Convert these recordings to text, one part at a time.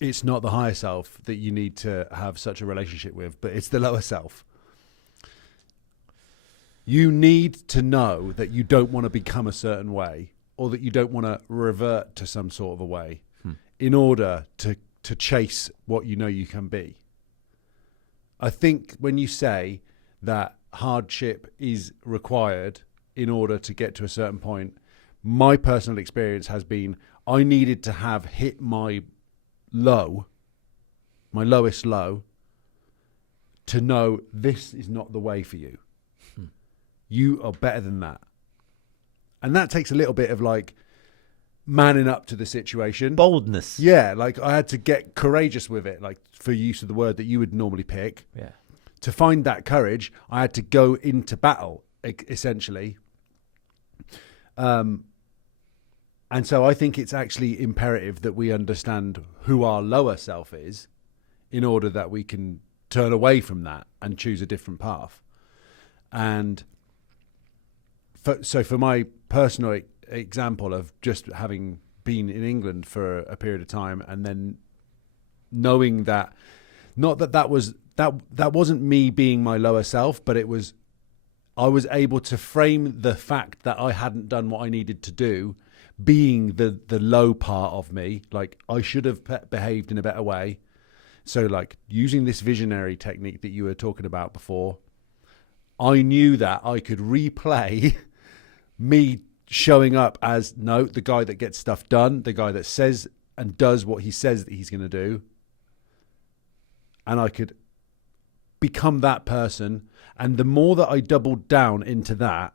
it's not the higher self that you need to have such a relationship with, but it's the lower self. You need to know that you don't want to become a certain way, or that you don't want to revert to some sort of a way in order to chase what you know you can be. I think when you say that hardship is required in order to get to a certain point, my personal experience has been I needed to have hit my lowest low, to know this is not the way for you. You are better than that. And that takes a little bit of like manning up to the situation. Boldness. Yeah, like I had to get courageous with it, like for use of the word that you would normally pick. Yeah. To find that courage, I had to go into battle, essentially. And so I think it's actually imperative that we understand who our lower self is in order that we can turn away from that and choose a different path. And for my personal example of just having been in England for a period of time, and then knowing that, not that wasn't me being my lower self, but I was able to frame the fact that I hadn't done what I needed to do being the low part of me. Like I should have behaved in a better way. So like using this visionary technique that you were talking about before, I knew that I could replay me showing up as the guy that gets stuff done, the guy that says and does what he says that he's going to do. And I could become that person. And the more that I doubled down into that,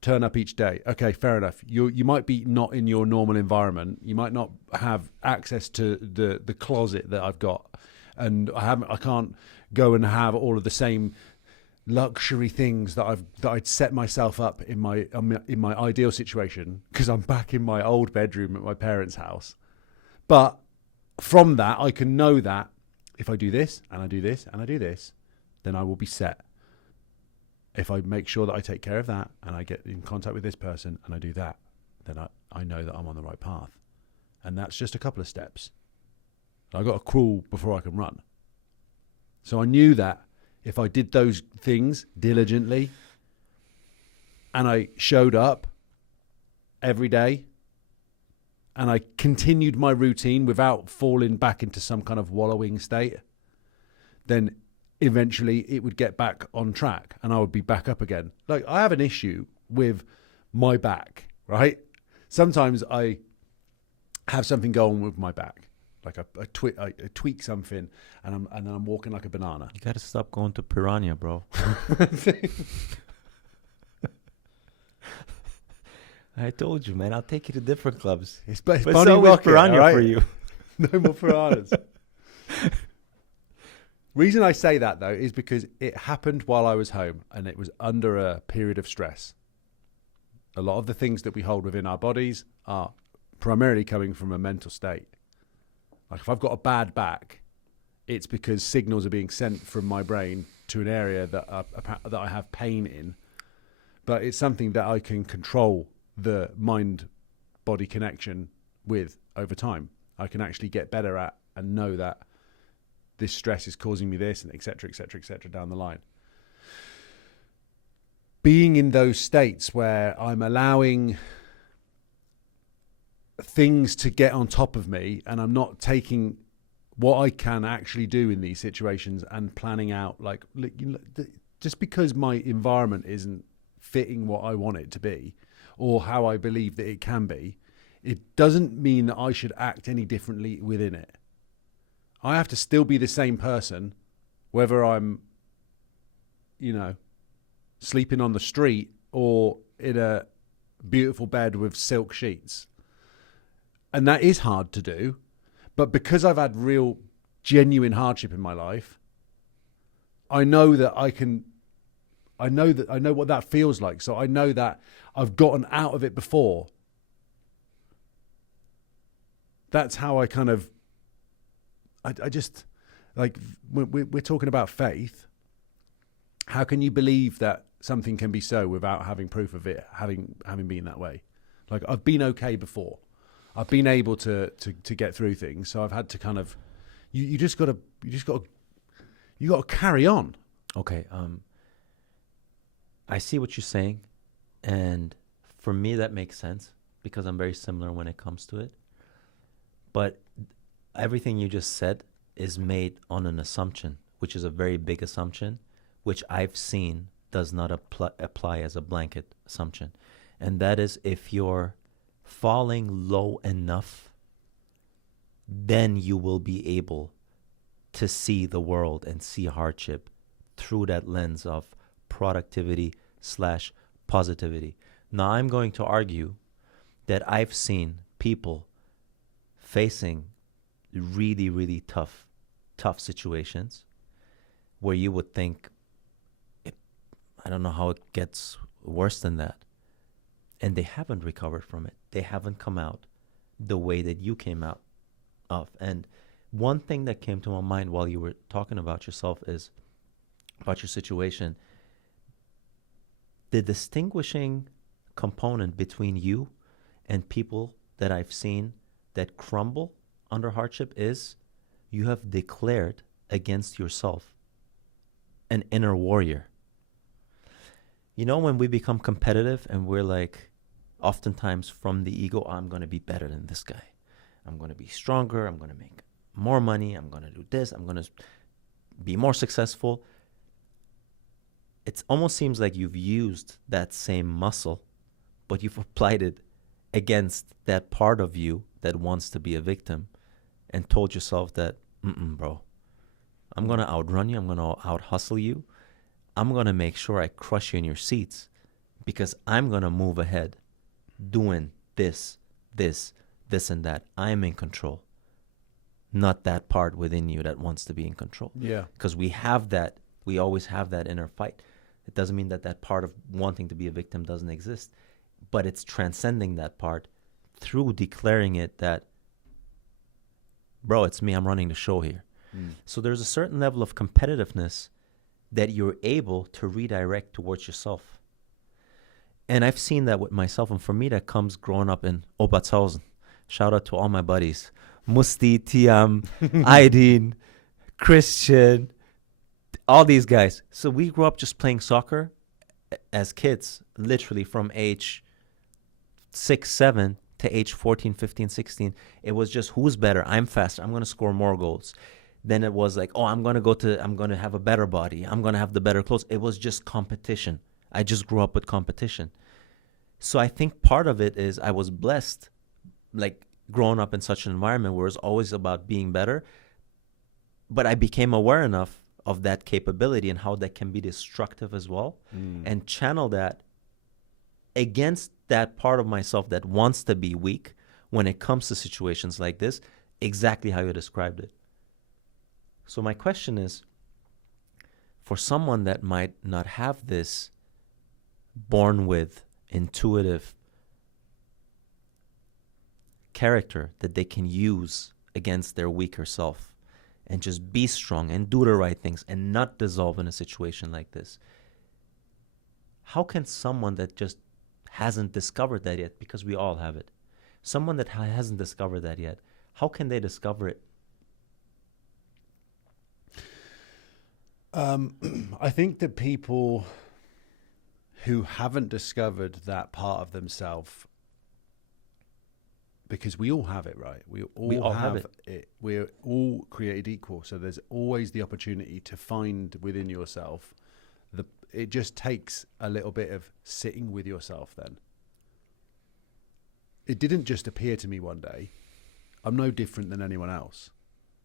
turn up each day. Okay, fair enough. You might be not in your normal environment. You might not have access to the closet that I've got, and I can't go and have all of the same luxury things that I'd set myself up in my ideal situation, because I'm back in my old bedroom at my parents' house. But from that, I can know that if I do this and I do this and I do this, then I will be set. If I make sure that I take care of that and I get in contact with this person and I do that, then I know that I'm on the right path. And that's just a couple of steps. I've got to crawl before I can run. So I knew that if I did those things diligently and I showed up every day and I continued my routine without falling back into some kind of wallowing state, then eventually it would get back on track and I would be back up again. Like I have an issue with my back, right? Sometimes I have something going with my back. Like I tweak something and then I'm walking like a banana. You got to stop going to Piranha, bro. I told you, man. I'll take you to different clubs. It's but Bonnie always Rocket, Piranha right? for you. No more piranhas. Reason I say that, though, is because it happened while I was home and it was under a period of stress. A lot of the things that we hold within our bodies are primarily coming from a mental state. Like if I've got a bad back, it's because signals are being sent from my brain to an area that I have pain in. But it's something that I can control the mind-body connection with over time. I can actually get better at and know that this stress is causing me this, and et cetera, down the line. Being in those states where I'm allowing things to get on top of me and I'm not taking what I can actually do in these situations and planning out, like, just because my environment isn't fitting what I want it to be or how I believe that it can be, it doesn't mean that I should act any differently within it. I have to still be the same person, whether I'm, sleeping on the street or in a beautiful bed with silk sheets. And that is hard to do. But because I've had real, genuine hardship in my life, I know that I know what that feels like. So I know that I've gotten out of it before. That's how I kind of, I just, like, we're talking about faith. How can you believe that something can be so without having proof of it having been that way? Like, I've been okay before. I've been able to get through things. So I've had to kind of, you got to carry on. Okay. I see what you're saying, and for me that makes sense because I'm very similar when it comes to it. But everything you just said is made on an assumption, which is a very big assumption, which I've seen does not apply as a blanket assumption. And that is, if you're falling low enough, then you will be able to see the world and see hardship through that lens of productivity/positivity. Now, I'm going to argue that I've seen people facing really, really tough situations where you would think, I don't know how it gets worse than that. And they haven't recovered from it. They haven't come out the way that you came out of. And one thing that came to my mind while you were talking about yourself is, about your situation, the distinguishing component between you and people that I've seen that crumble under hardship is you have declared against yourself an inner warrior. You know, when we become competitive and we're like, oftentimes from the ego, I'm going to be better than this guy. I'm going to be stronger. I'm going to make more money. I'm going to do this. I'm going to be more successful. It almost seems like you've used that same muscle, but you've applied it against that part of you that wants to be a victim and told yourself that, bro, I'm going to outrun you. I'm going to out-hustle you. I'm going to make sure I crush you in your seats because I'm going to move ahead doing this, and that. I'm in control, not that part within you that wants to be in control. Yeah. Because we always have that inner fight. It doesn't mean that part of wanting to be a victim doesn't exist, but it's transcending that part through declaring it that, bro, it's me, I'm running the show here. So there's a certain level of competitiveness that you're able to redirect towards yourself. And I've seen that with myself. And for me, that comes growing up in Obertshausen. Shout out to all my buddies. Musti, Tiam, Aydin, Christian, all these guys. So we grew up just playing soccer as kids, literally from age 6, 7 to age 14, 15, 16. It was just who's better. I'm faster. I'm going to score more goals. Then it was like, I'm going to have a better body. I'm going to have the better clothes. It was just competition. I just grew up with competition. So I think part of it is I was blessed, like growing up in such an environment where it's always about being better. But I became aware enough of that capability and how that can be destructive as well, and channel that against that part of myself that wants to be weak when it comes to situations like this, exactly how you described it. So my question is, for someone that might not have this born with intuitive character that they can use against their weaker self and just be strong and do the right things and not dissolve in a situation like this, how can someone that just hasn't discovered that yet, because we all have it, someone that hasn't discovered that yet, how can they discover it? I think that people who haven't discovered that part of themselves, because we all have it, right? We all have it. We're all created equal. So there's always the opportunity to find within yourself. It just takes a little bit of sitting with yourself then. It didn't just appear to me one day. I'm no different than anyone else.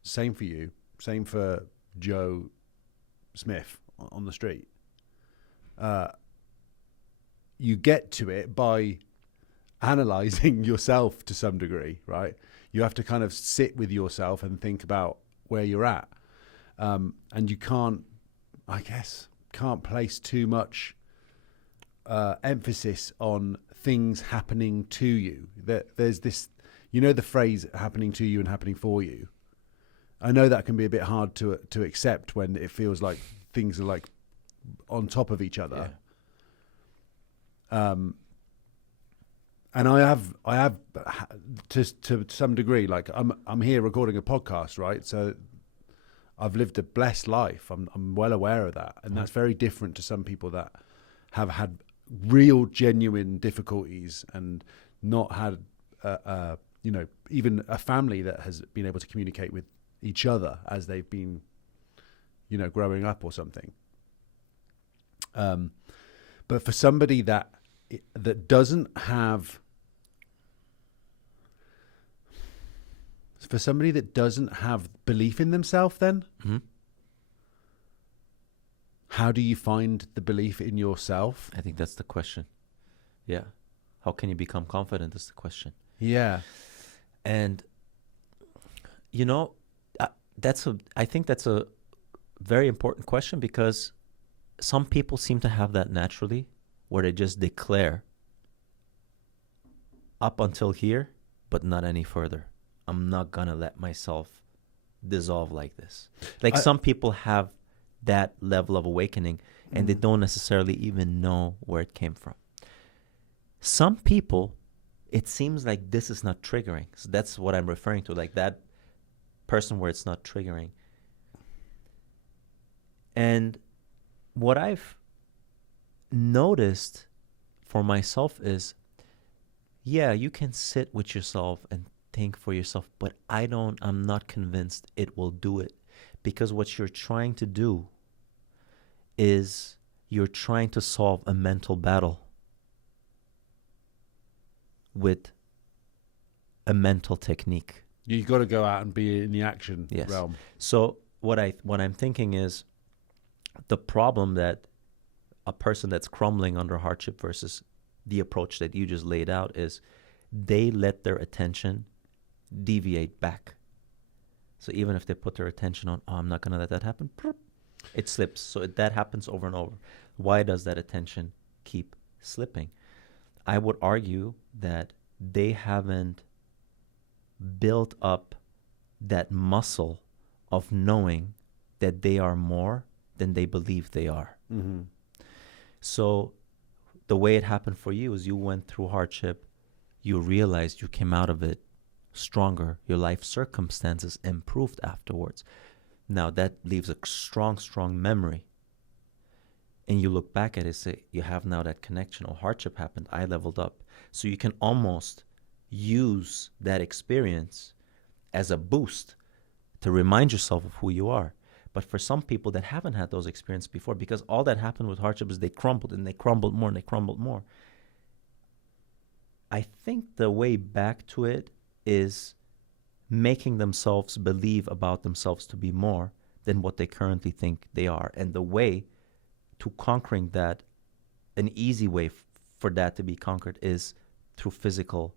Same for you. Same for Joe Smith on the street. You get to it by analyzing yourself to some degree, right? You have to kind of sit with yourself and think about where you're at. And you can't place too much emphasis on things happening to you. There's this, the phrase happening to you and happening for you. I know that can be a bit hard to accept when it feels like things are like on top of each other. Yeah. And I have to some degree, like I'm here recording a podcast, right? So I've lived a blessed life. I'm well aware of that, and that's very different to some people that have had real, genuine difficulties and not had, even a family that has been able to communicate with each other as they've been, growing up or something. But for somebody that doesn't have, belief in themselves, then how do you find the belief in yourself? I think that's the question. Yeah. How can you become confident is the question. Yeah. And, I think that's a very important question, because some people seem to have that naturally, where they just declare up until here, but not any further. I'm not going to let myself dissolve like this. Like some people have that level of awakening and they don't necessarily even know where it came from. Some people, it seems like this is not triggering. So that's what I'm referring to, like that person where it's not triggering. And what I've noticed for myself is, yeah, you can sit with yourself and think for yourself, but I'm not convinced it will do it. Because what you're trying to do is you're trying to solve a mental battle with a mental technique. You got to go out and be in the action realm. So what I'm thinking is, the problem that a person that's crumbling under hardship versus the approach that you just laid out is they let their attention deviate back. So even if they put their attention on, I'm not going to let that happen, it slips. So that happens over and over. Why does that attention keep slipping? I would argue that they haven't built up that muscle of knowing that they are more than they believe they are. Mm-hmm. So the way it happened for you is you went through hardship, you realized you came out of it stronger, your life circumstances improved afterwards. Now that leaves a strong, strong memory. And you look back at it and say, you have now that connection. Oh, hardship happened, I leveled up. So you can almost use that experience as a boost to remind yourself of who you are. But for some people that haven't had those experiences before, because all that happened with hardship is they crumbled and they crumbled more and they crumbled more. I think the way back to it is making themselves believe about themselves to be more than what they currently think they are. And the way to conquering that, an easy way for that to be conquered, is through physical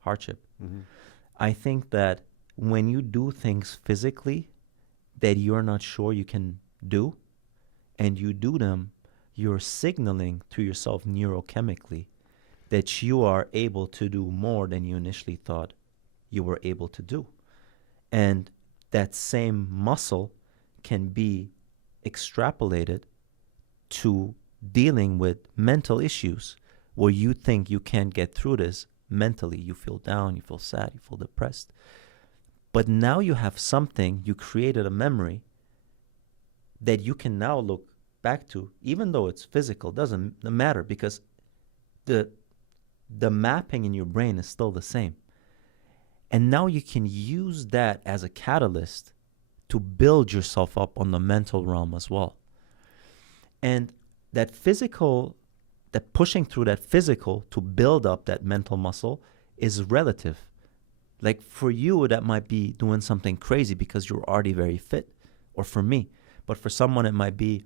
hardship. Mm-hmm. I think that when you do things physically that you're not sure you can do, and you do them, you're signaling to yourself neurochemically that you are able to do more than you initially thought you were able to do. And that same muscle can be extrapolated to dealing with mental issues where you think you can't get through this mentally. You feel down, you feel sad, you feel depressed. But now you have something, you created a memory that you can now look back to, even though it's physical, doesn't matter, because the mapping in your brain is still the same. And now you can use that as a catalyst to build yourself up on the mental realm as well. And that physical, that pushing through that physical to build up that mental muscle is relative. Like for you, that might be doing something crazy because you're already very fit, or for me. But for someone, it might be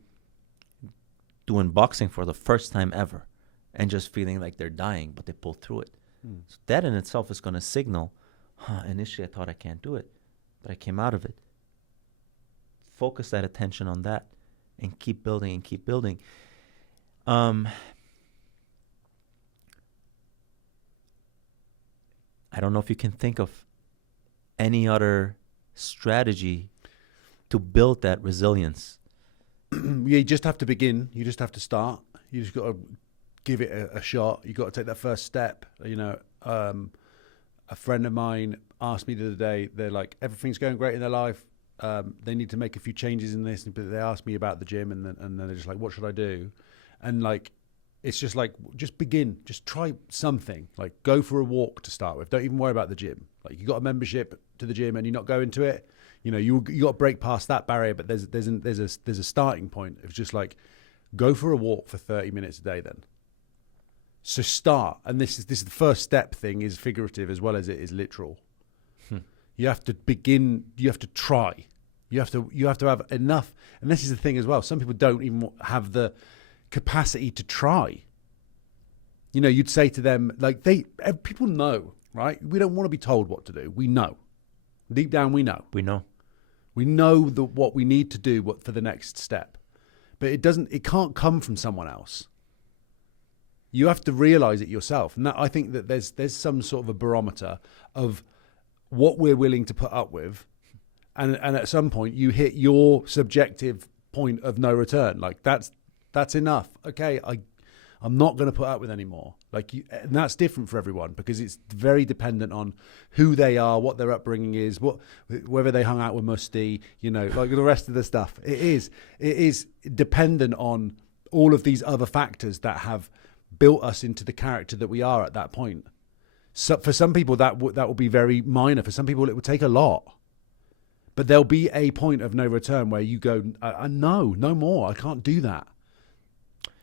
doing boxing for the first time ever and just feeling like they're dying, but they pull through it. So that in itself is going to signal, initially I thought I can't do it, but I came out of it. Focus that attention on that and keep building and keep building. I don't know if you can think of any other strategy to build that resilience. You just have to begin. You just have to start. You just got to give it a shot. You got to take that first step. You know, a friend of mine asked me the other day, they're like, everything's going great in their life. They need to make a few changes in this, but they asked me about the gym, and then they're just like, what should I do? And like, it's just like, just begin, just try something. Like, go for a walk to start with. Don't even worry about the gym. Like, you got a membership to the gym and you're not going to it. You know, you got to break past that barrier. But there's a starting point. It's just like, go for a walk for 30 minutes a day. Then, so start. And this is the first step thing is figurative as well as it is literal. You have to begin. You have to try. You have to have enough. And this is the thing as well. Some people don't even have the capacity to try. You know, you'd say to them, like, people know, right? We don't want to be told what to do. We know. Deep down, we know. We know what we need to do for the next step. But it can't come from someone else. You have to realize it yourself. And I think that there's some sort of a barometer of what we're willing to put up with. And at some point you hit your subjective point of no return. Like that's enough. Okay, I'm not going to put up with anymore. And that's different for everyone because it's very dependent on who they are, what their upbringing is, whether they hung out with Musty, you know, like the rest of the stuff. It is dependent on all of these other factors that have built us into the character that we are at that point. So for some people that will be very minor. For some people it will take a lot. But there'll be a point of no return where you go, no more. I can't do that.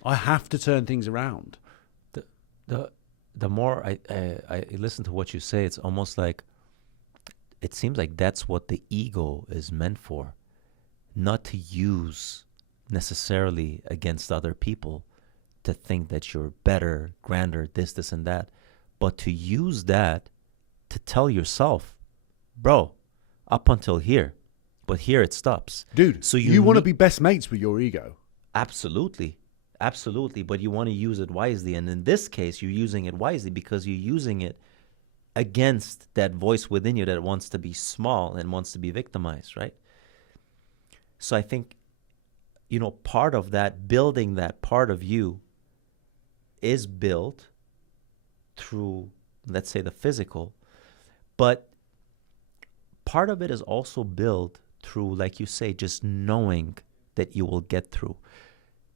I have to turn things around. The more I listen to what you say, it's almost like it seems like that's what the ego is meant for, not to use necessarily against other people to think that you're better, grander, this and that, but to use that to tell yourself, bro, up until here, but here it stops. Dude, so you want to be best mates with your ego. Absolutely, but you want to use it wisely. And in this case, you're using it wisely because you're using it against that voice within you that wants to be small and wants to be victimized, right? So I think, you know, part of that, building that part of you is built through, let's say, the physical, but part of it is also built through, like you say, just knowing that you will get through.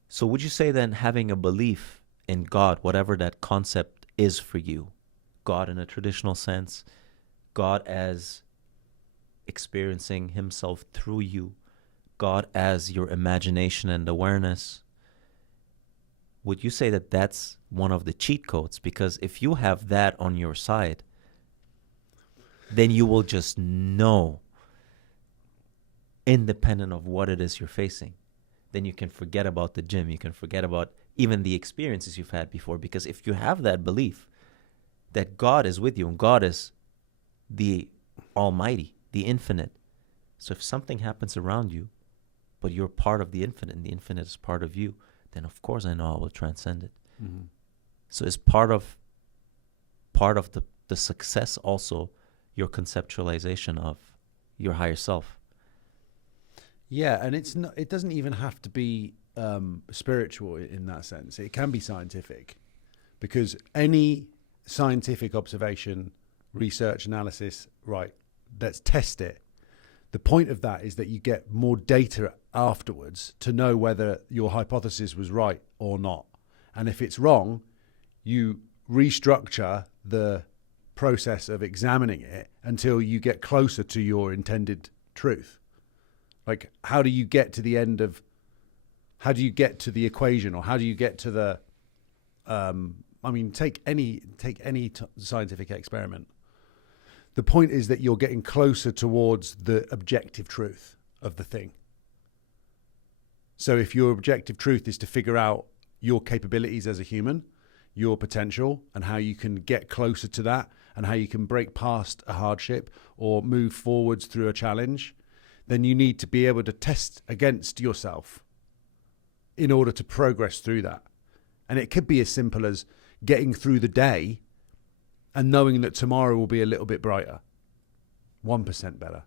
So would you say then having a belief in God, whatever that concept is for you, God in a traditional sense, God as experiencing himself through you, God as your imagination and awareness, would you say that that's one of the cheat codes? Because if you have that on your side, then you will just know, independent of what it is you're facing. Then you can forget about the gym. You can forget about even the experiences you've had before. Because if you have that belief that God is with you and God is the Almighty, the infinite. So if something happens around you, but you're part of the infinite and the infinite is part of you, then of course I know I will transcend it. Mm-hmm. So is part of the success also your conceptualization of your higher self? Yeah, and it doesn't even have to be spiritual in that sense. It can be scientific, because any scientific observation, research, analysis, right, let's test it. The point of that is that you get more data afterwards to know whether your hypothesis was right or not. And if it's wrong, you restructure the process of examining it until you get closer to your intended truth. Like, how do you get to the equation, or how do you get to the, take any scientific experiment. The point is that you're getting closer towards the objective truth of the thing. So if your objective truth is to figure out your capabilities as a human, your potential, and how you can get closer to that, and how you can break past a hardship or move forwards through a challenge, then you need to be able to test against yourself in order to progress through that. And it could be as simple as getting through the day and knowing that tomorrow will be a little bit brighter, 1% better.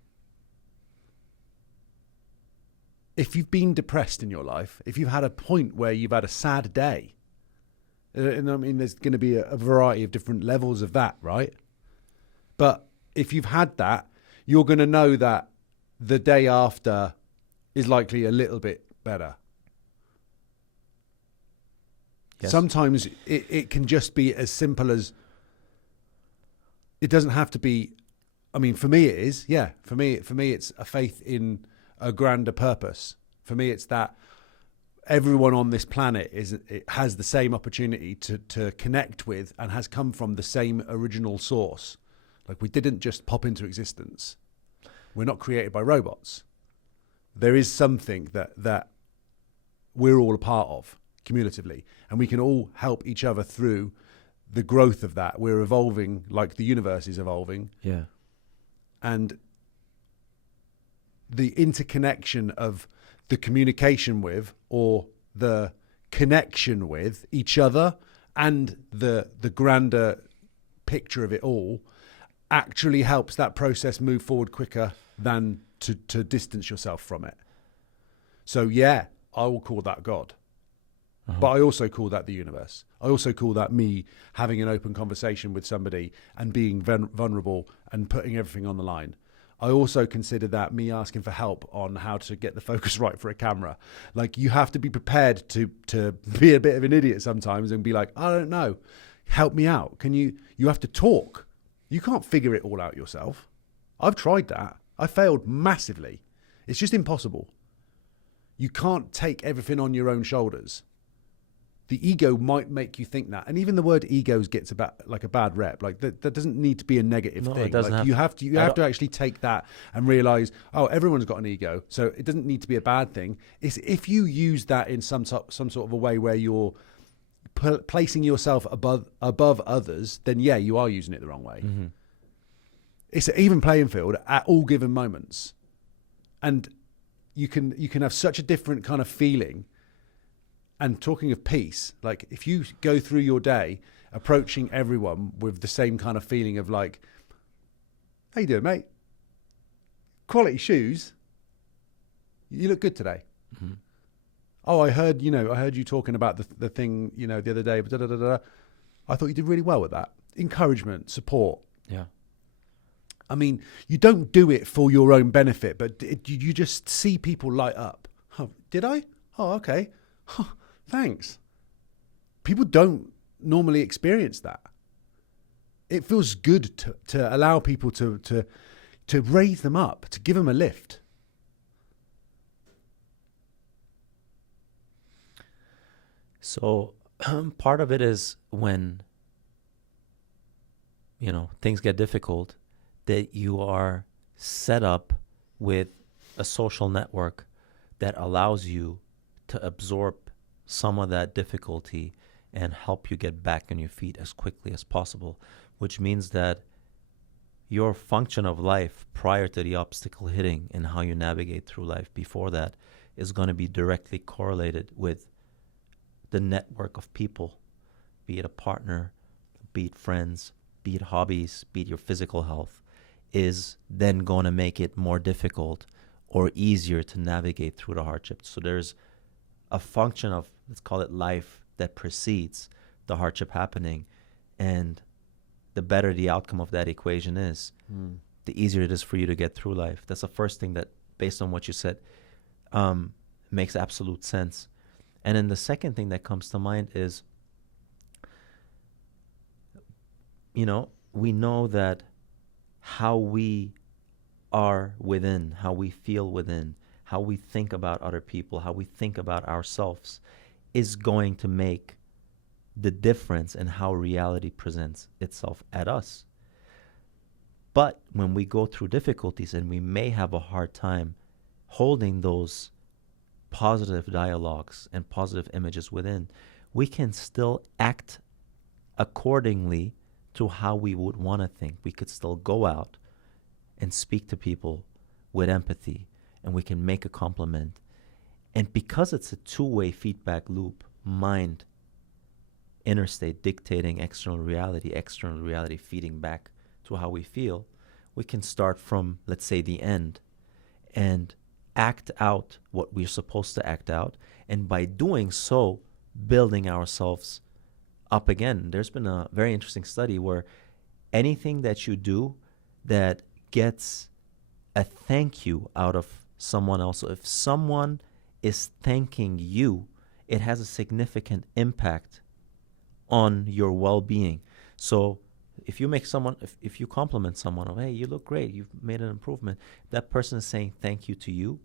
If you've been depressed in your life, if you've had a point where you've had a sad day, And I mean, there's going to be a variety of different levels of that, right? But if you've had that, you're going to know that the day after is likely a little bit better. Yes. Sometimes it can just be as simple as, it doesn't have to be, I mean, for me it is, yeah. For me it's a faith in a grander purpose. For me it's that everyone on this planet has the same opportunity to connect with and has come from the same original source. Like, we didn't just pop into existence. We're not created by robots. There is something that we're all a part of cumulatively, and we can all help each other through the growth of that. We're evolving like the universe is evolving. Yeah. And the interconnection of the communication with, or the connection with each other, and the grander picture of it all actually helps that process move forward quicker than to distance yourself from it. So yeah, I will call that God. But I also call that the universe. I also call that me having an open conversation with somebody and being vulnerable and putting everything on the line. I also consider that me asking for help on how to get the focus right for a camera. Like, you have to be prepared to be a bit of an idiot sometimes and be like, I don't know, help me out. You have to talk. You can't figure it all out yourself. I've tried that. I failed massively. It's just impossible. You can't take everything on your own shoulders. The ego might make you think that, and even the word egos gets about like a bad rep. Like, that doesn't need to be a negative thing. It doesn't like, you have to actually take that and realize, oh, everyone's got an ego, so it doesn't need to be a bad thing. It's if you use that in some sort of a way where you're placing yourself above others, then yeah, you are using it the wrong way. Mm-hmm. It's an even playing field at all given moments, and you can have such a different kind of feeling. And talking of peace, like, if you go through your day approaching everyone with the same kind of feeling of like, how you doing, mate? Quality shoes. You look good today. Mm-hmm. Oh, I heard you talking about the thing, the other day. I thought you did really well with that. Encouragement, support. Yeah. I mean, you don't do it for your own benefit, but you just see people light up. Oh, did I? Oh, okay. Thanks. People don't normally experience that. It feels good to allow people to raise them up, to give them a lift. So part of it is when, things get difficult, that you are set up with a social network that allows you to absorb some of that difficulty and help you get back on your feet as quickly as possible, which means that your function of life prior to the obstacle hitting and how you navigate through life before that is going to be directly correlated with the network of people, be it a partner, be it friends, be it hobbies, be it your physical health, is then going to make it more difficult or easier to navigate through the hardships. So there's a function of, let's call it life, that precedes the hardship happening, and the better the outcome of that equation is, the easier it is for you to get through life. That's the first thing that, based on what you said, makes absolute sense. And then the second thing that comes to mind is, we know that how we are within, how we feel within, how we think about other people, how we think about ourselves, is going to make the difference in how reality presents itself at us. But when we go through difficulties, and we may have a hard time holding those positive dialogues and positive images within, we can still act accordingly to how we would want to think. We could still go out and speak to people with empathy, and we can make a compliment. And because it's a two-way feedback loop, mind, inner state dictating external reality feeding back to how we feel, we can start from, let's say, the end and act out what we're supposed to act out. And by doing so, building ourselves up again. There's been a very interesting study where anything that you do that gets a thank you out of someone else, so if someone is thanking you, it has a significant impact on your well-being. So if you make someone, if you compliment someone, oh, hey, you look great, you've made an improvement, that person is saying thank you to you,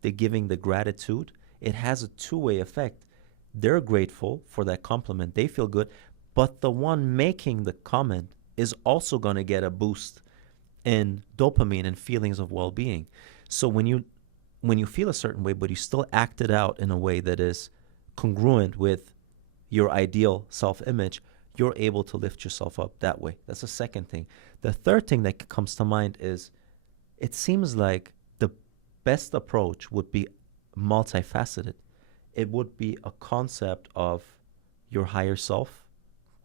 they're giving the gratitude, it has a two-way effect. They're grateful for that compliment, they feel good, but the one making the comment is also going to get a boost in dopamine and feelings of well-being. So when you feel a certain way, but you still act it out in a way that is congruent with your ideal self-image, you're able to lift yourself up that way. That's the second thing. The third thing that comes to mind is, it seems like the best approach would be multifaceted. It would be a concept of your higher self,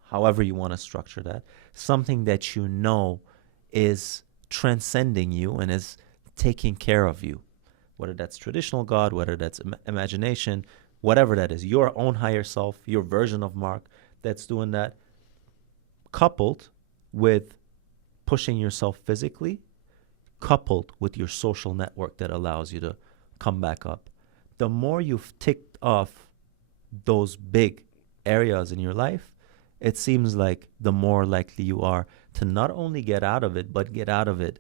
however you want to structure that, something that you know is transcending you and is taking care of you, whether that's traditional God, whether that's imagination, whatever that is, your own higher self, your version of Mark that's doing that, coupled with pushing yourself physically, coupled with your social network that allows you to come back up. The more you've ticked off those big areas in your life, it seems like the more likely you are to not only get out of it, but get out of it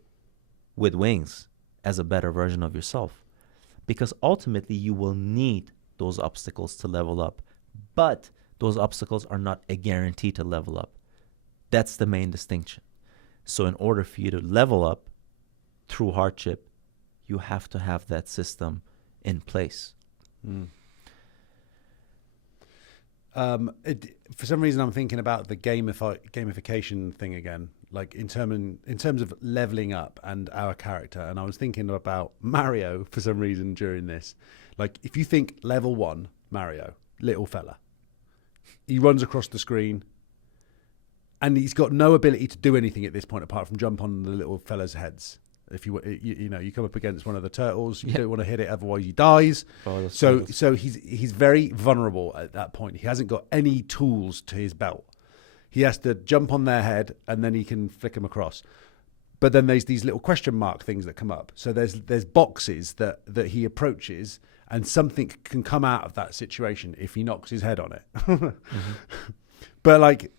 with wings as a better version of yourself. Because ultimately you will need those obstacles to level up, but those obstacles are not a guarantee to level up. That's the main distinction. So in order for you to level up through hardship, you have to have that system in place. For some reason, I'm thinking about the gamification thing again, like in terms of leveling up and our character. And I was thinking about Mario for some reason during this. Like, if you think level 1, Mario, little fella, he runs across the screen, and he's got no ability to do anything at this point apart from jump on the little fella's heads. If you come up against one of the turtles, you don't want to hit it, otherwise he dies. So he's very vulnerable at that point. He hasn't got any tools to his belt. He has to jump on their head, and then he can flick them across. But then there's these little question mark things that come up. So there's boxes that he approaches, and something can come out of that situation if he knocks his head on it. But like,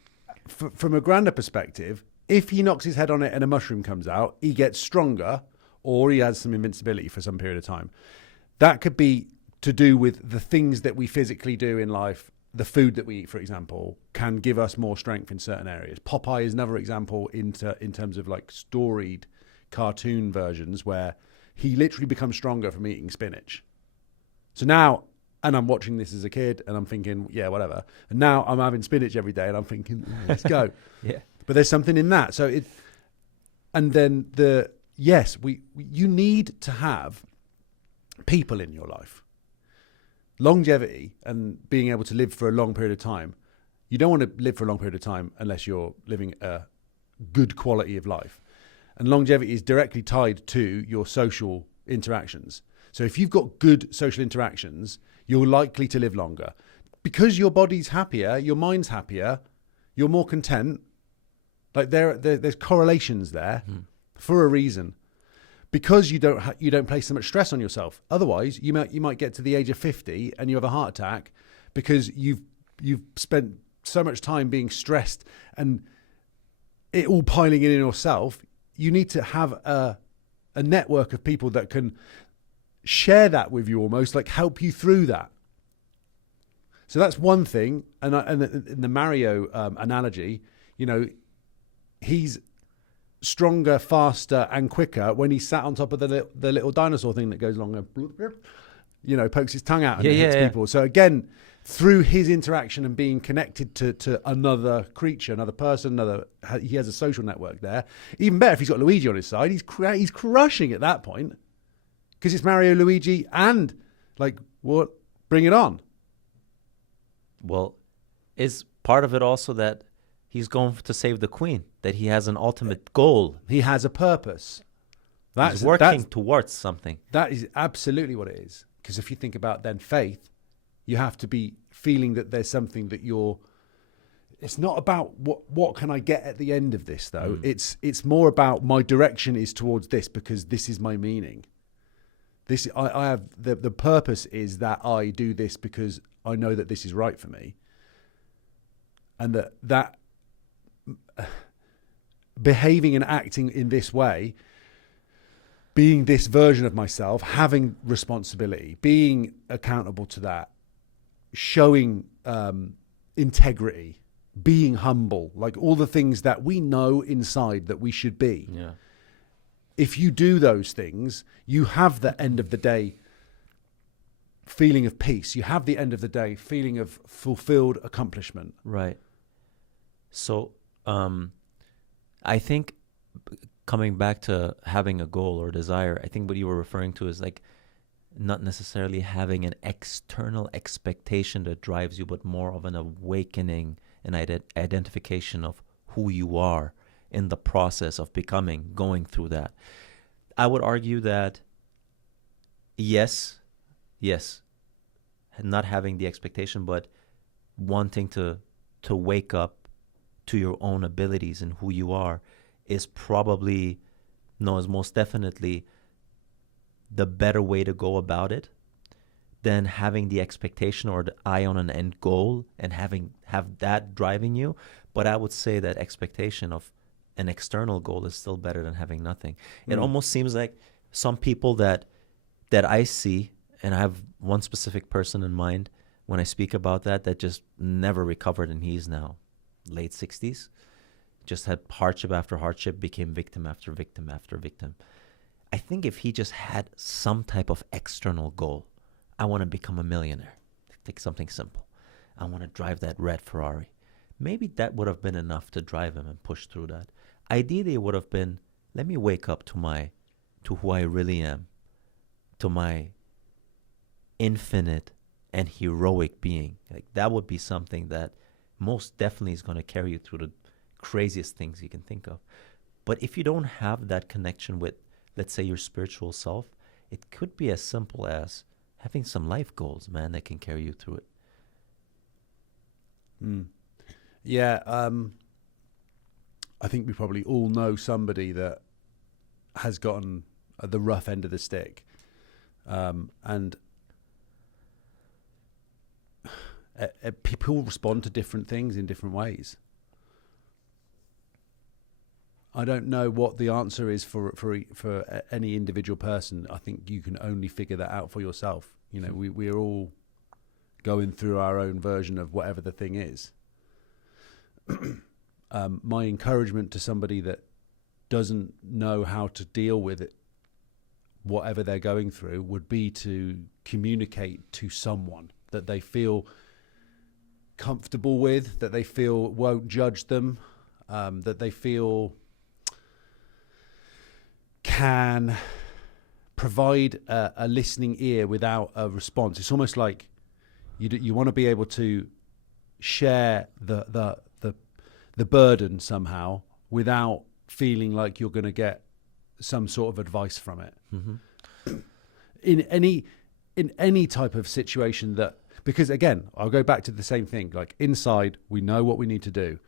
from a grander perspective, if he knocks his head on it and a mushroom comes out, he gets stronger, or he has some invincibility for some period of time. That could be to do with the things that we physically do in life. The food that we eat, for example, can give us more strength in certain areas. Popeye is another example in terms of like storied cartoon versions where he literally becomes stronger from eating spinach. So now, and I'm watching this as a kid and I'm thinking, yeah, whatever. And now I'm having spinach every day and I'm thinking, let's go. Yeah. But there's something in that. So you need to have people in your life. Longevity and being able to live for a long period of time. You don't want to live for a long period of time unless you're living a good quality of life. And longevity is directly tied to your social interactions. So if you've got good social interactions, you're likely to live longer. Because your body's happier, your mind's happier, you're more content. Like there's correlations there for a reason. Because you don't place so much stress on yourself. Otherwise, you might get to the age of 50 and you have a heart attack because you've spent so much time being stressed and it all piling in yourself. You need to have a network of people that can share that with you, almost like help you through that. So that's one thing. And in the Mario analogy, he's stronger, faster, and quicker when he's sat on top of the little dinosaur thing that goes along and pokes his tongue out and hits people. So again, through his interaction and being connected to another creature, another person, he has a social network there. Even better if he's got Luigi on his side, he's crushing at that point because it's Mario, Luigi, and like what? Bring it on. Well, is part of it also that he's going to save the queen, that he has an ultimate goal. He has a purpose. He's working towards something. That is absolutely what it is. Because if you think about then faith, you have to be feeling that there's something that it's not about what can I get at the end of this though. It's more about my direction is towards this because this is my meaning. This I have the purpose is that I do this because I know that this is right for me, and that behaving and acting in this way, being this version of myself, having responsibility, being accountable to that, showing integrity, being humble, like all the things that we know inside that we should be. Yeah. If you do those things, you have the end of the day feeling of peace. You have the end of the day feeling of fulfilled accomplishment. Right. So I think coming back to having a goal or desire, I think what you were referring to is like not necessarily having an external expectation that drives you, but more of an awakening and identification of who you are in the process of becoming, going through that. I would argue that yes, not having the expectation, but wanting to wake up to your own abilities and who you are is probably, no, is most definitely the better way to go about it than having the expectation or the eye on an end goal and have that driving you. But I would say that expectation of an external goal is still better than having nothing. It almost seems like some people that I see, and I have one specific person in mind when I speak about that just never recovered, and he's now late 60s, just had hardship after hardship, became victim after victim after victim. I think if he just had some type of external goal, I want to become a millionaire. Take something simple. I want to drive that red Ferrari. Maybe that would have been enough to drive him and push through that. Ideally, it would have been, let me wake up to who I really am, to my infinite and heroic being. Like that would be something that most definitely is going to carry you through the craziest things you can think of. But if you don't have that connection with, let's say, your spiritual self, it could be as simple as having some life goals, man, that can carry you through it. Yeah, I think we probably all know somebody that has gotten the rough end of the stick, and people respond to different things in different ways. I don't know what the answer is for any individual person. I think you can only figure that out for yourself. You know, we're all going through our own version of whatever the thing is. My encouragement to somebody that doesn't know how to deal with it, whatever they're going through, would be to communicate to someone that they feel comfortable with, that they feel won't judge them, that they feel can provide a listening ear without a response. It's almost like you want to be able to share the burden somehow without feeling like you're going to get some sort of advice from it. Mm-hmm. In any type of situation that, because again, I'll go back to the same thing. Like inside, we know what we need to do.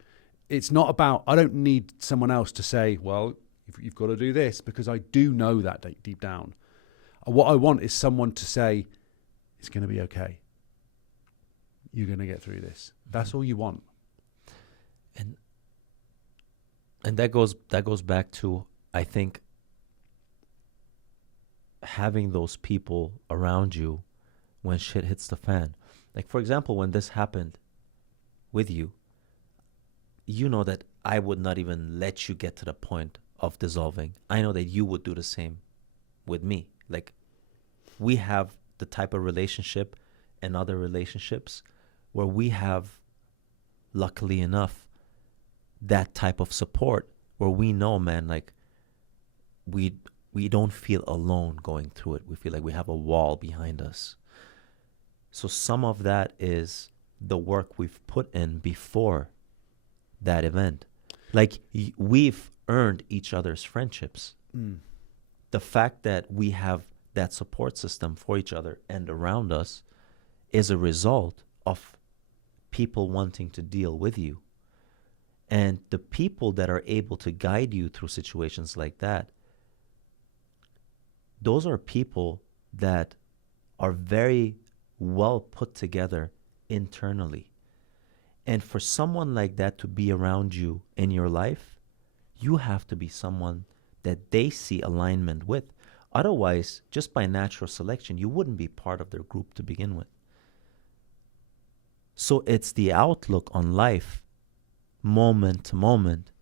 It's not about, I don't need someone else to say, well, you've got to do this, because I do know that deep down. What I want is someone to say, it's going to be okay. You're going to get through this. That's all you want. And that goes back to, I think, having those people around you when shit hits the fan. Like, for example, when this happened with you, you know that I would not even let you get to the point of dissolving. I know that you would do the same with me. Like, we have the type of relationship and other relationships where we have, luckily enough, that type of support where we know, man, like we don't feel alone going through it. We feel like we have a wall behind us. So some of that is the work we've put in before that event. Like we've earned each other's friendships. The fact that we have that support system for each other and around us is a result of people wanting to deal with you. And the people that are able to guide you through situations like that, those are people that are very well put together internally. And for someone like that to be around you in your life, you have to be someone that they see alignment with. Otherwise, just by natural selection, you wouldn't be part of their group to begin with. So it's the outlook on life, moment to moment,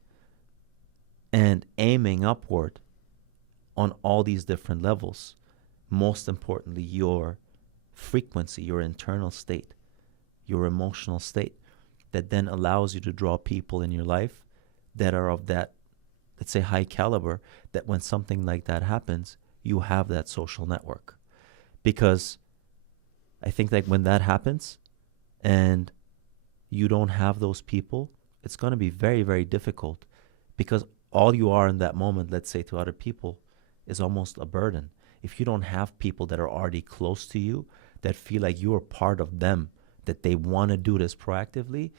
and aiming upward on all these different levels. Most importantly, your frequency, your internal state, your emotional state, that then allows you to draw people in your life that are of that, let's say, high caliber, that when something like that happens, you have that social network. Because I think that when that happens and you don't have those people, it's going to be very, very difficult, because all you are in that moment, let's say, to other people, is almost a burden. If you don't have people that are already close to you, that feel like you are part of them, that they want to do this proactively,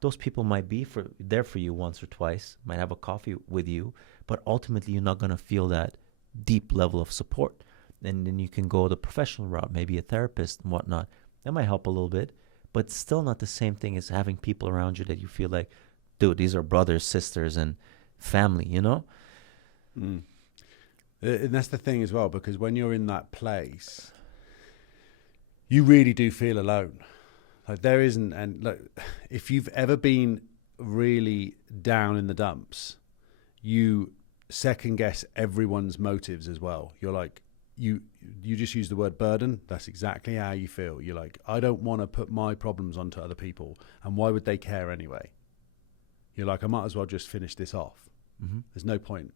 those people might be there for you once or twice, might have a coffee with you, but ultimately you're not going to feel that deep level of support. And then you can go the professional route, maybe a therapist and whatnot. That might help a little bit, but still not the same thing as having people around you that you feel like, dude, these are brothers, sisters, and family, you know? Mm. And that's the thing as well, because when you're in that place, you really do feel alone. Like there isn't, and like, if you've ever been really down in the dumps, you second guess everyone's motives as well. You're like, you just use the word burden. That's exactly how you feel. You're like, I don't want to put my problems onto other people, and why would they care anyway? You're like, I might as well just finish this off. Mm-hmm. There's no point.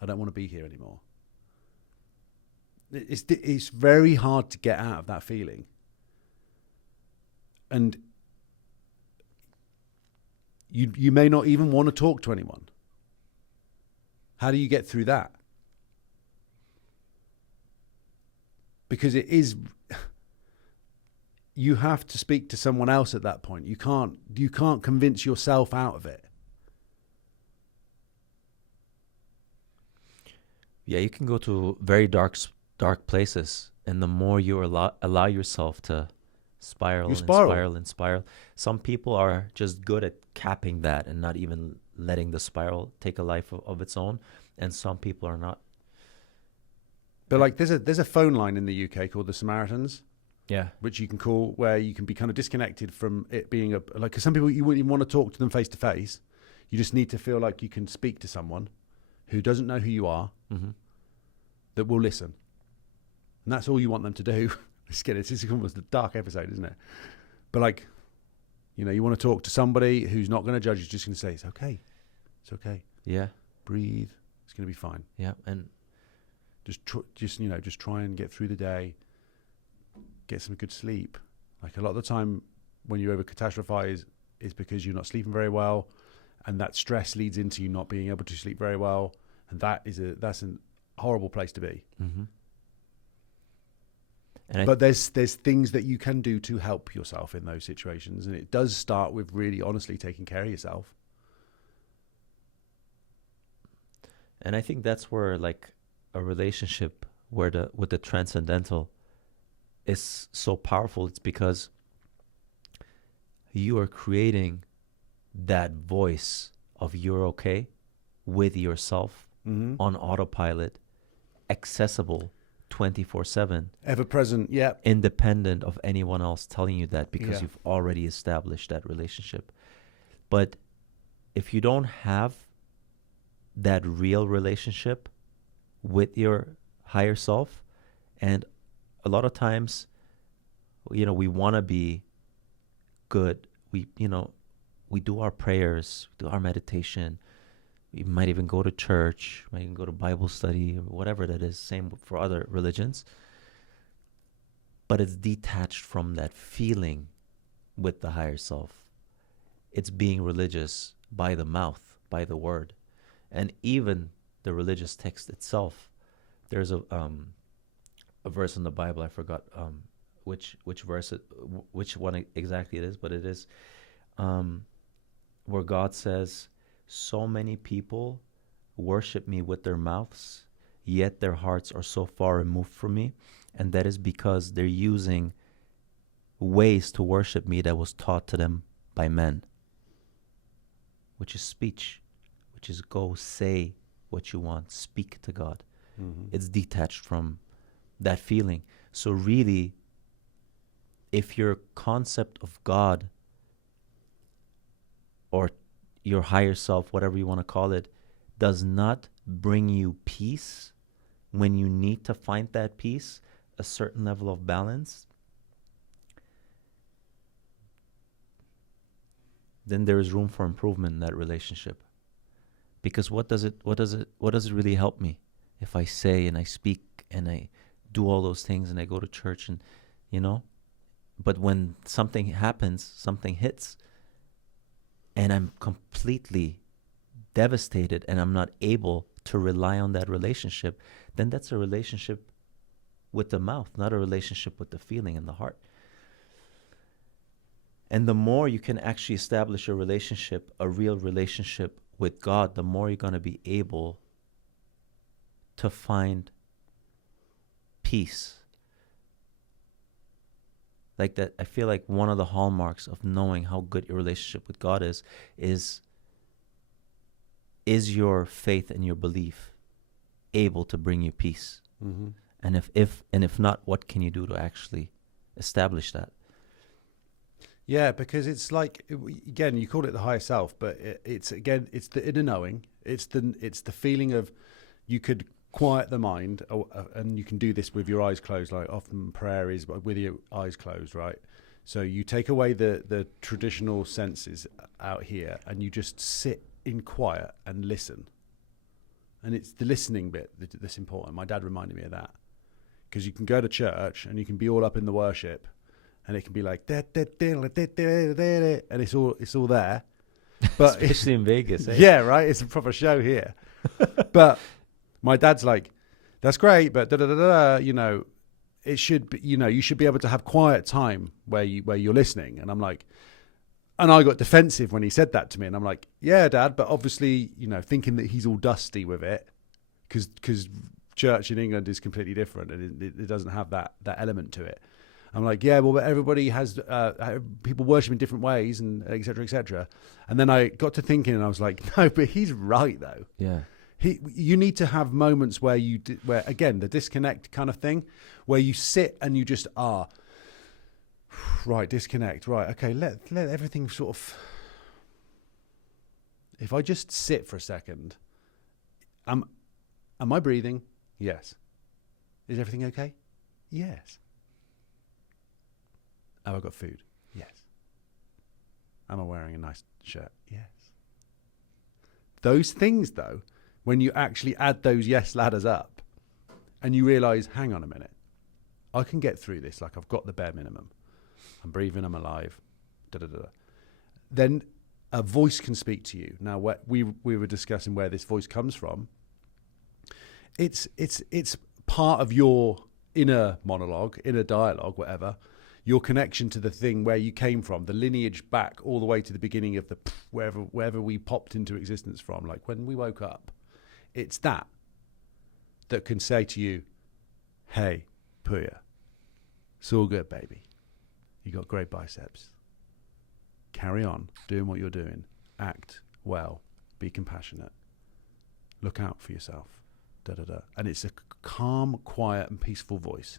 I don't want to be here anymore. It's very hard to get out of that feeling. And you may not even want to talk to anyone. How do you get through that? Because it is, you have to speak to someone else at that point. You can't convince yourself out of it. Yeah, you can go to very dark places, and the more you allow yourself to spiral and spiral. Some people are just good at capping that and not even letting the spiral take a life of its own, and some people are not. But like there's a phone line in the UK called the Samaritans. Yeah. Which you can call, where you can be kind of disconnected from it being like, 'cause some people you wouldn't even want to talk to them face to face. You just need to feel like you can speak to someone who doesn't know who you are, Mm-hmm. that will listen. And that's all you want them to do. It's almost a dark episode, isn't it? But like, you want to talk to somebody who's not going to judge you, just going to say, it's okay. It's okay. Yeah. Breathe. It's going to be fine. Yeah. And just try and get through the day. Get some good sleep. Like a lot of the time when you over catastrophize is because you're not sleeping very well, and that stress leads into you not being able to sleep very well, and that's a horrible place to be. mm-hmm. But there's things that you can do to help yourself in those situations, and it does start with really honestly taking care of yourself. And I think that's where like a relationship with the transcendental is so powerful. It's because you are creating that voice of you're okay with yourself, Mm-hmm. on autopilot, accessible 24/7, Ever present. Yeah. independent of anyone else telling you that, because Yeah. you've already established that relationship. But if you don't have that real relationship with your higher self, and a lot of times, we want to be good. We do our prayers, do our meditation. We might even go to church, might even go to Bible study, or whatever that is. Same for other religions. But it's detached from that feeling with the higher self. It's being religious by the mouth, by the word. And even the religious text itself, there's a verse in the Bible, I forgot which verse which one exactly it is, but it is where God says, so many people worship me with their mouths, yet their hearts are so far removed from me. And that is because they're using ways to worship me that was taught to them by men, which is speech, which is go say what you want, speak to God. Mm-hmm. It's detached from that feeling. So really, if your concept of God or your higher self, whatever you want to call it, does not bring you peace when you need to find that peace, a certain level of balance, then there is room for improvement in that relationship. Because what does it really help me if I say and I speak and I do all those things and I go to church and, you know, but when something happens, something hits, and I'm completely devastated and I'm not able to rely on that relationship, then that's a relationship with the mouth, not a relationship with the feeling and the heart. And the more you can actually establish a relationship, a real relationship with God, the more you're going to be able to find peace. Like that, I feel like one of the hallmarks of knowing how good your relationship with God is your faith and your belief able to bring you peace? Mm-hmm. And if not, what can you do to actually establish that? Yeah, because it's like, again, you call it the higher self, but it's the inner knowing. It's the feeling of, you could quiet the mind, and you can do this with your eyes closed. Like often prayer is with your eyes closed, right? So you take away the traditional senses out here, and you just sit in quiet and listen. And it's the listening bit that's important. My dad reminded me of that, because you can go to church and you can be all up in the worship, and it can be like and it's all there, but especially in Vegas. Yeah, right. It's a proper show here. But my dad's like, that's great, but you know, it should be, you know, you should be able to have quiet time where you're listening. And I'm like, and I got defensive when he said that to me, and I'm like, yeah, Dad, but obviously, you know, thinking that he's all dusty with it, because church in England is completely different, and it doesn't have that element to it. I'm like, yeah, well, everybody has people worship in different ways, and et cetera, et cetera. And then I got to thinking, and I was like, no, but he's right though. Yeah. You need to have moments where where again, the disconnect kind of thing, where you sit and you just are right, disconnect, right, okay, let everything sort of. If I just sit for a second, am I breathing? Yes. Is everything okay? Yes. Have I got food? Yes. Am I wearing a nice shirt? Yes. Those things, though, when you actually add those yes ladders up and you realize, hang on a minute, I can get through this. Like, I've got the bare minimum. I'm breathing, I'm alive. Then a voice can speak to you. Now, we were discussing where this voice comes from. It's part of your inner monologue, inner dialogue, whatever. Your connection to the thing where you came from, the lineage back all the way to the beginning of the wherever we popped into existence from, like when we woke up. It's that can say to you, hey, Puya, it's all good, baby. You got great biceps. Carry on doing what you're doing. Act well. Be compassionate. Look out for yourself. And it's a calm, quiet, and peaceful voice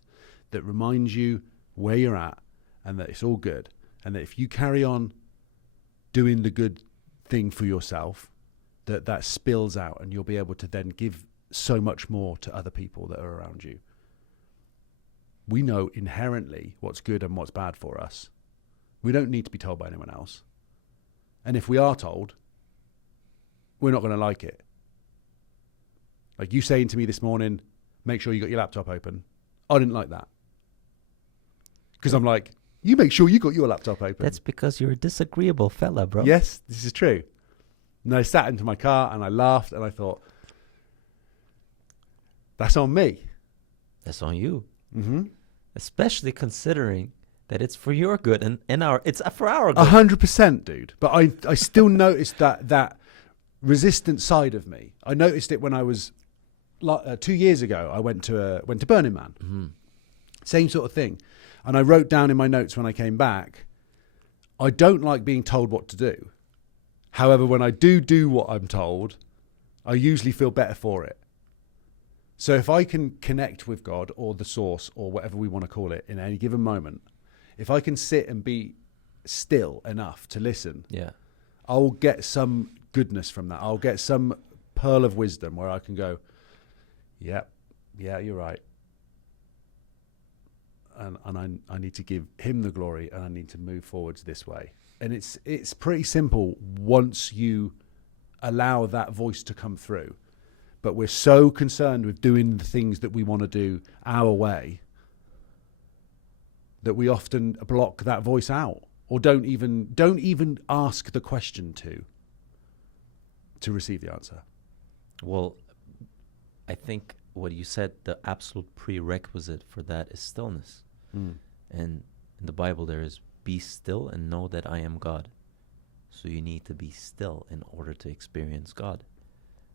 that reminds you where you're at, and that it's all good, and that if you carry on doing the good thing for yourself, that spills out, and you'll be able to then give so much more to other people that are around you. We know inherently what's good and what's bad for us. We don't need to be told by anyone else. And if we are told, we're not going to like it. Like you saying to me this morning, make sure you got your laptop open. I didn't like that. Because I'm like, you make sure you got your laptop open. That's because you're a disagreeable fella, bro. Yes, this is true. And I sat into my car and I laughed and I thought, that's on me. That's on you. Mm-hmm. Especially considering that it's for your good and it's for our good. 100%, dude. But I still noticed that resistant side of me. I noticed it when I was 2 years ago. I went to Burning Man. Mm-hmm. Same sort of thing. And I wrote down in my notes when I came back, I don't like being told what to do. However, when I do what I'm told, I usually feel better for it. So if I can connect with God or the source or whatever we want to call it in any given moment, if I can sit and be still enough to listen, Yeah. I'll get some goodness from that. I'll get some pearl of wisdom where I can go, yeah, you're right. And I need to give him the glory, and I need to move forwards this way. And it's pretty simple once you allow that voice to come through. But we're so concerned with doing the things that we want to do our way that we often block that voice out, or don't even ask the question to receive the answer. Well, I think what you said, the absolute prerequisite for that is stillness. And in the Bible there is, be still and know that I am God. So you need to be still in order to experience God.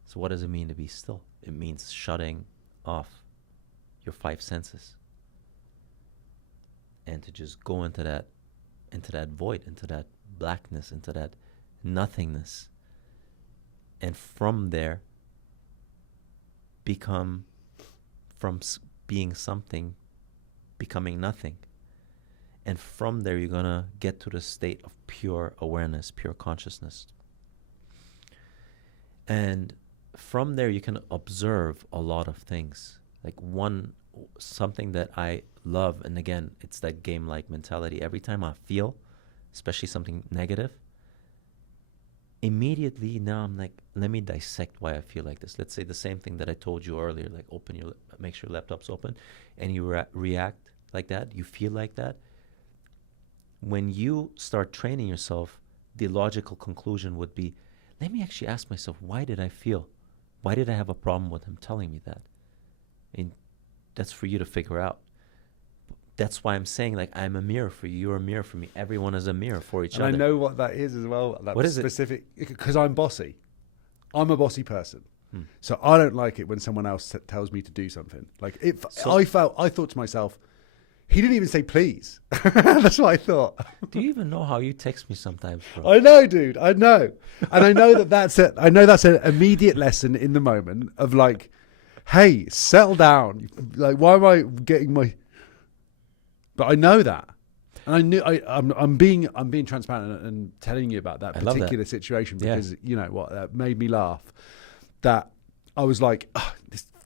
So what does it mean to be still? It means shutting off your 5 senses and to just go into that void, into that blackness, into that nothingness. And from there, become, from being something, becoming nothing. And from there, you're going to get to the state of pure awareness, pure consciousness. And from there, you can observe a lot of things. Like something that I love, and again, it's that game-like mentality. Every time I feel, especially something negative, immediately now I'm like, let me dissect why I feel like this. Let's say the same thing that I told you earlier, like make sure your laptop's open, and you react like that, you feel like that. When you start training yourself, the logical conclusion would be, let me actually ask myself, why did I feel? Why did I have a problem with him telling me that? I mean, that's for you to figure out. That's why I'm saying, like, I'm a mirror for you. You're a mirror for me. Everyone is a mirror for each other. And I know what that is as well. That what is specific, because I'm bossy. I'm a bossy person. So I don't like it when someone else tells me to do something. Like, I thought to myself, he didn't even say please. That's what I thought. Do you even know how you text me sometimes, bro? I know, dude. I know. And I know that's an immediate lesson in the moment of like, hey, settle down. Like, why am I getting my... But I know that. And I knew I'm being transparent and telling you about that particular situation because you know what, that made me laugh. That I was like, oh,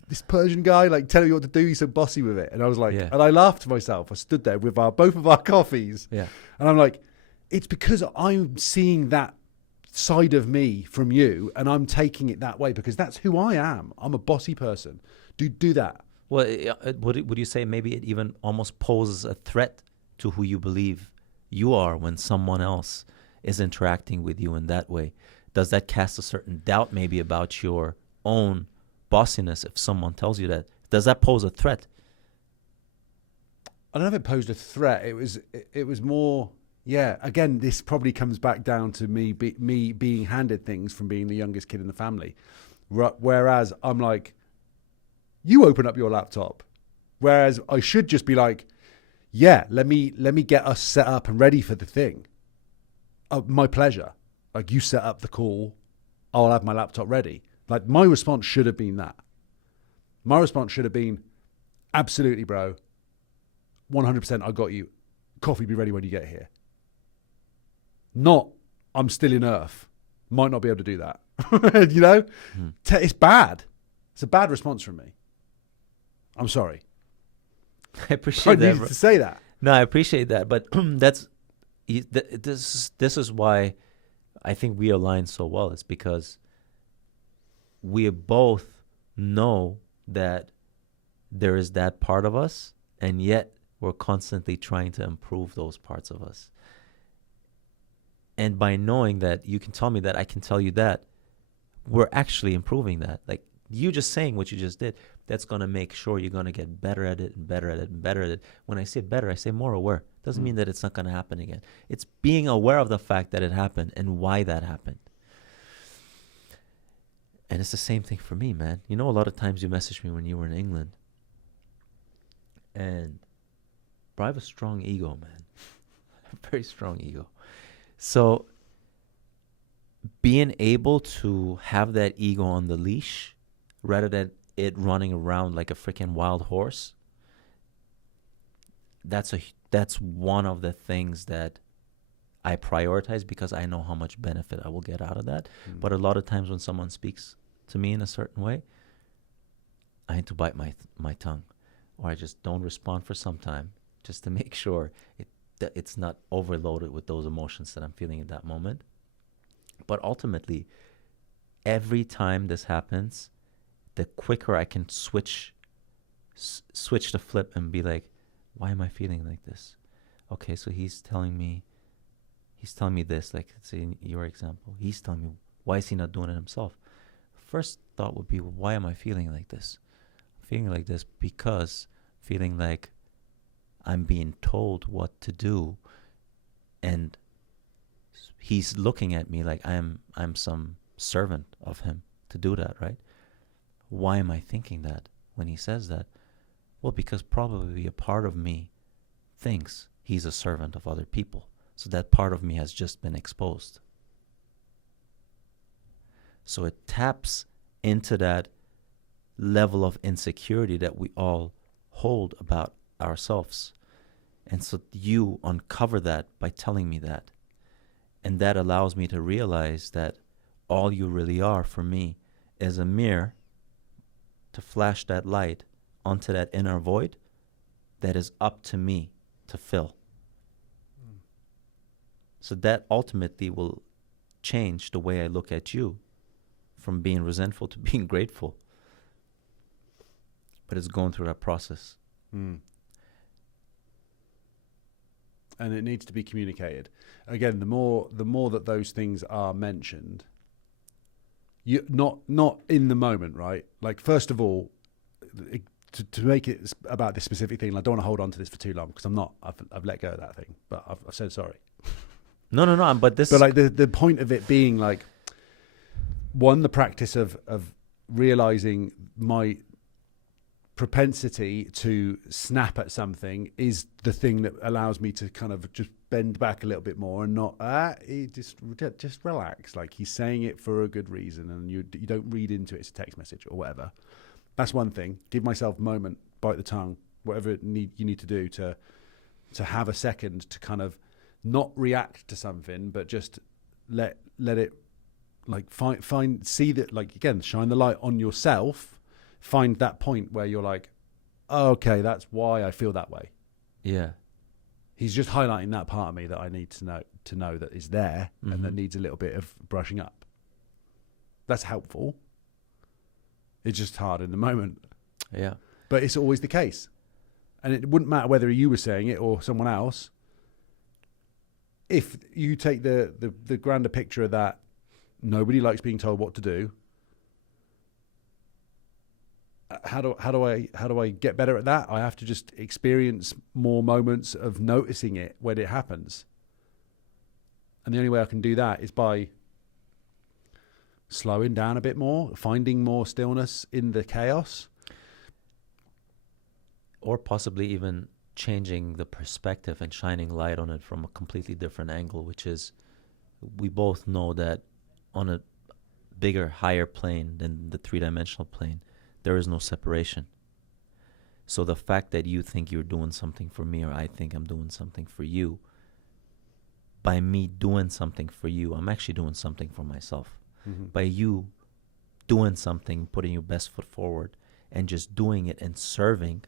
this Persian guy, like, telling me what to do, he's so bossy with it. And I was like, and I laughed to myself. I stood there with both of our coffees. Yeah. And I'm like, it's because I'm seeing that side of me from you and I'm taking it that way because that's who I am. I'm a bossy person. Do that. Well, would you say maybe it even almost poses a threat to who you believe you are when someone else is interacting with you in that way? Does that cast a certain doubt maybe about your own bossiness if someone tells you that? Does that pose a threat? I don't know if it posed a threat. It was more, again, this probably comes back down to me being handed things from being the youngest kid in the family. Whereas I'm like, you open up your laptop. Whereas I should just be like, let me get us set up and ready for the thing. My pleasure. Like, you set up the call, I'll have my laptop ready. Like, my response should have been that. My response should have been, absolutely, bro. 100%, I got you. Coffee be ready when you get here. Not, I'm still in Earth. Might not be able to do that. You know? It's bad. It's a bad response from me. I'm sorry. I appreciate that. I needed to say that. No, I appreciate that. But this is why I think we align so well. It's because we both know that there is that part of us, and yet we're constantly trying to improve those parts of us. And by knowing that you can tell me that, I can tell you that, we're actually improving that. Like, you just saying what you just did, that's going to make sure you're going to get better at it and better at it and better at it. When I say better, I say more aware. Doesn't mean that it's not going to happen again. It's being aware of the fact that it happened and why that happened. And it's the same thing for me, man. You know, a lot of times you messaged me when you were in England. And bro, I have a strong ego, man. A very strong ego. So being able to have that ego on the leash rather than it running around like a freaking wild horse, that's one of the things that I prioritize because I know how much benefit I will get out of that. But a lot of times when someone speaks to me in a certain way, I need to bite my tongue, or I just don't respond for some time just to make sure it's not overloaded with those emotions that I'm feeling at that moment. But ultimately, every time this happens, the quicker I can switch the flip and be like, why am I feeling like this? Okay, so he's telling me this, like say in your example, he's telling me, why is he not doing it himself? First thought would be, well, why am I feeling like this? I'm feeling like this because feeling like I'm being told what to do, and he's looking at me like I'm some servant of him to do that, right? Why am I thinking that when he says that? Well, because probably a part of me thinks he's a servant of other people. So that part of me has just been exposed. So it taps into that level of insecurity that we all hold about ourselves. And so you uncover that by telling me that. And that allows me to realize that all you really are for me is a mirror to flash that light onto that inner void that is up to me to fill. So that ultimately will change the way I look at you from being resentful to being grateful. But it's going through that process. And it needs to be communicated. Again, the more that those things are mentioned, you not in the moment, right? Like, first of all, to make it about this specific thing, I don't want to hold on to this for too long because I've let go of that thing, but I've said sorry. No, but this. But like the point of it being like, one, the practice of realizing my propensity to snap at something is the thing that allows me to kind of just bend back a little bit more and not just relax. Like, he's saying it for a good reason, and you don't read into it as a text message or whatever. That's one thing. Give myself a moment, bite the tongue, whatever you need to do to have a second to kind of not react to something, but just let it, like, see that, like, again, shine the light on yourself. Find that point where you're like, oh, okay, that's why I feel that way. Yeah. He's just highlighting that part of me that I need to know that is there and that needs a little bit of brushing up. That's helpful. It's just hard in the moment. Yeah. But it's always the case. And it wouldn't matter whether you were saying it or someone else. If you take the grander picture of that, nobody likes being told what to do. How do I get better at that? I have to just experience more moments of noticing it when it happens. And the only way I can do that is by slowing down a bit more, finding more stillness in the chaos. Or possibly even changing the perspective and shining light on it from a completely different angle, which is, we both know that on a bigger, higher plane than the three-dimensional plane, there is no separation. So the fact that you think you're doing something for me, or I think I'm doing something for you, by me doing something for you, I'm actually doing something for myself. By you doing something, putting your best foot forward, and just doing it and serving,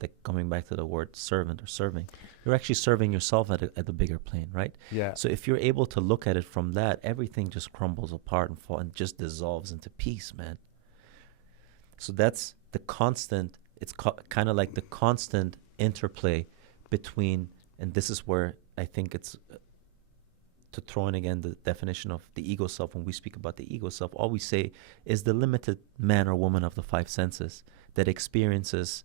like coming back to the word servant or serving, you're actually serving yourself at a bigger plane, right? Yeah. So if you're able to look at it from that, everything just crumbles apart and fall and just dissolves into peace, man. So that's the constant, it's kind of like the constant interplay between, and this is where I think it's to throw in again the definition of the ego self, when we speak about the ego self, all we say is the limited man or woman of the five senses that experiences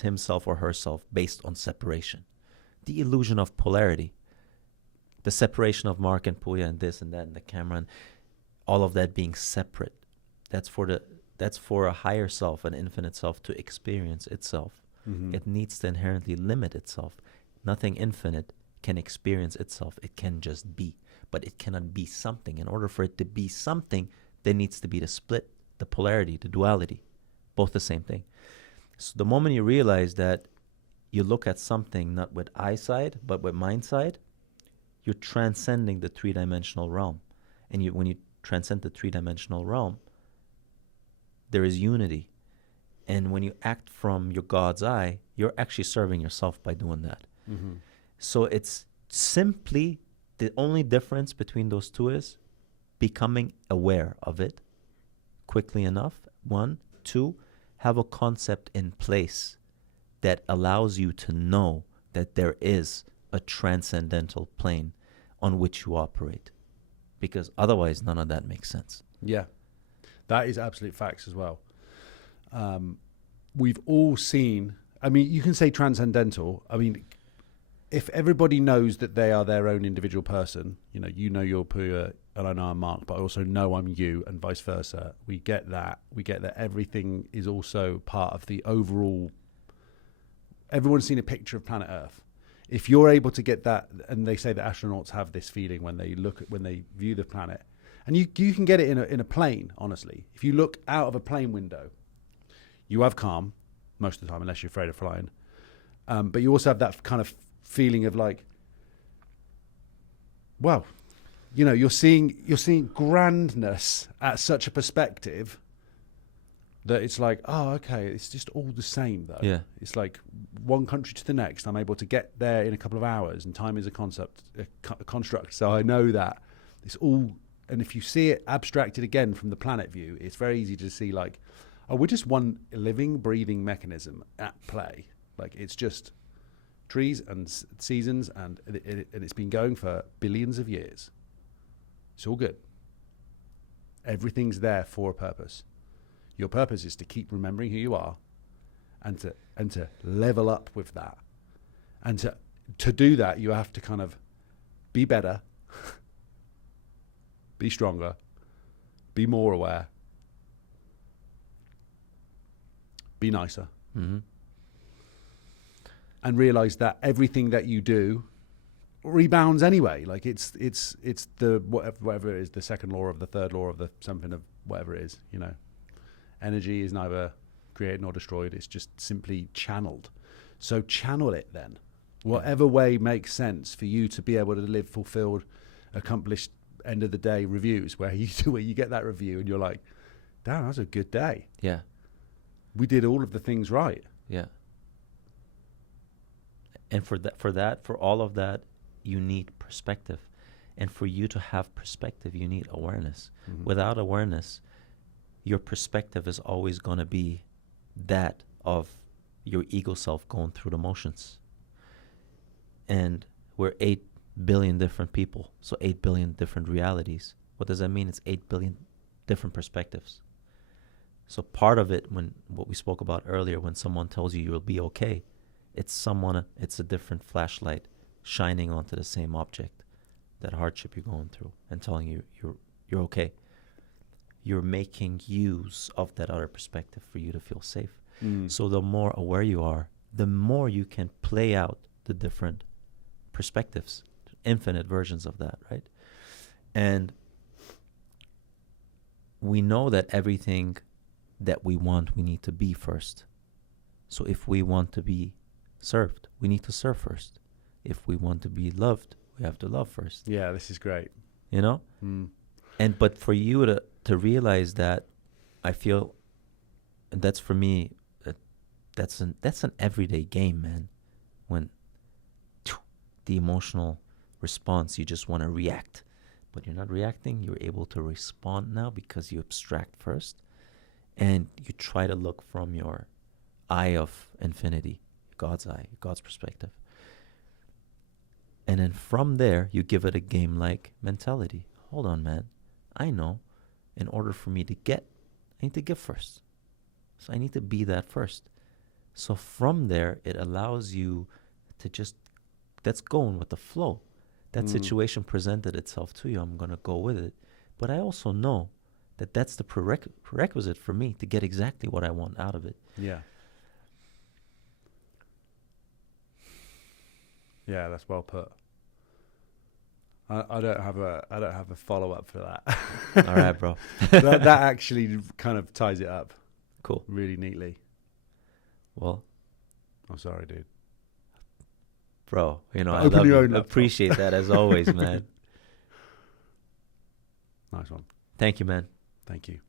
himself or herself based on separation. The illusion of polarity, the separation of Mark and Puya and this and that and the camera and all of that being separate. That's for a higher self, an infinite self, to experience itself. Mm-hmm. It needs to inherently limit itself. Nothing infinite can experience itself. It can just be, but it cannot be something. In order for it to be something, there needs to be the split, the polarity, the duality, both the same thing. So the moment you realize that you look at something not with eyesight, but with mind side, you're transcending the three-dimensional realm. And when you transcend the three-dimensional realm, there is unity. And when you act from your God's eye, you're actually serving yourself by doing that. Mm-hmm. So it's simply, the only difference between those two is becoming aware of it quickly enough. 1, 2, have a concept in place that allows you to know that there is a transcendental plane on which you operate. Because otherwise, none of that makes sense. Yeah, that is absolute facts as well. We've all seen, I mean, you can say transcendental. I mean, if everybody knows that they are their own individual person, you know you're Puya and I know I'm Mark, but I also know I'm you and vice versa. We get that everything is also part of the overall, everyone's seen a picture of planet Earth. If you're able to get that, and they say that astronauts have this feeling when they view the planet, and you can get it in a plane, honestly. If you look out of a plane window, you have calm most of the time, unless you're afraid of flying. But you also have that kind of feeling of like, wow, you're seeing grandness at such a perspective that it's like, oh, okay, it's just all the same though. Yeah. It's like one country to the next. I'm able to get there in a couple of hours, and time is a concept, a construct. So I know that it's all. And if you see it abstracted again from the planet view, it's very easy to see like, oh, we're just one living, breathing mechanism at play. Like it's just trees and seasons, and it's been going for billions of years. It's all good. Everything's there for a purpose. Your purpose is to keep remembering who you are, and to level up with that. And to do that, you have to kind of be better, be stronger, be more aware, be nicer, Mm-hmm. and realize that everything that you do rebounds anyway. Like it's the whatever it is, the second law of the third law of the something of whatever it is. Energy is neither created nor destroyed. It's just simply channeled. So channel it then, whatever way makes sense for you to be able to live fulfilled, accomplished, end of the day reviews where you get that review and you're like, damn, that was a good day. Yeah. We did all of the things right. Yeah. And for all of that, you need perspective. And for you to have perspective, you need awareness. Mm-hmm. Without awareness, your perspective is always going to be that of your ego self going through the motions. And we're 8 billion different people, so 8 billion different realities. What does that mean? It's 8 billion different perspectives. So part of it, when what we spoke about earlier, when someone tells you you'll be okay, it's a different flashlight shining onto the same object, that hardship you're going through, and telling you you're okay. You're making use of that other perspective for you to feel safe. Mm. So the more aware you are, the more you can play out the different perspectives, infinite versions of that, right? And we know that everything that we want, we need to be first. So if we want to be served, we need to serve first. If we want to be loved, we have to love first. Yeah, this is great. Mm. But for you to realize that, I feel, and that's for me, that's an everyday game, man. When the emotional response, you just want to react, but you're not reacting. You're able to respond now because you abstract first, and you try to look from your eye of infinity, God's eye, God's perspective. And then from there, you give it a game-like mentality. Hold on, man. I know in order for me to get, I need to give first. So I need to be that first. So from there, it allows you to just, that's going with the flow. That situation presented itself to you. I'm going to go with it. But I also know that that's the prerequisite for me to get exactly what I want out of it. Yeah. Yeah, that's well put. I don't have a follow up for that. All right, bro. that actually kind of ties it up. Cool. Really neatly. Well, I'm sorry, dude. Bro, you know, I Open love your you. own laptop. Appreciate that as always, man. Nice one. Thank you, man. Thank you.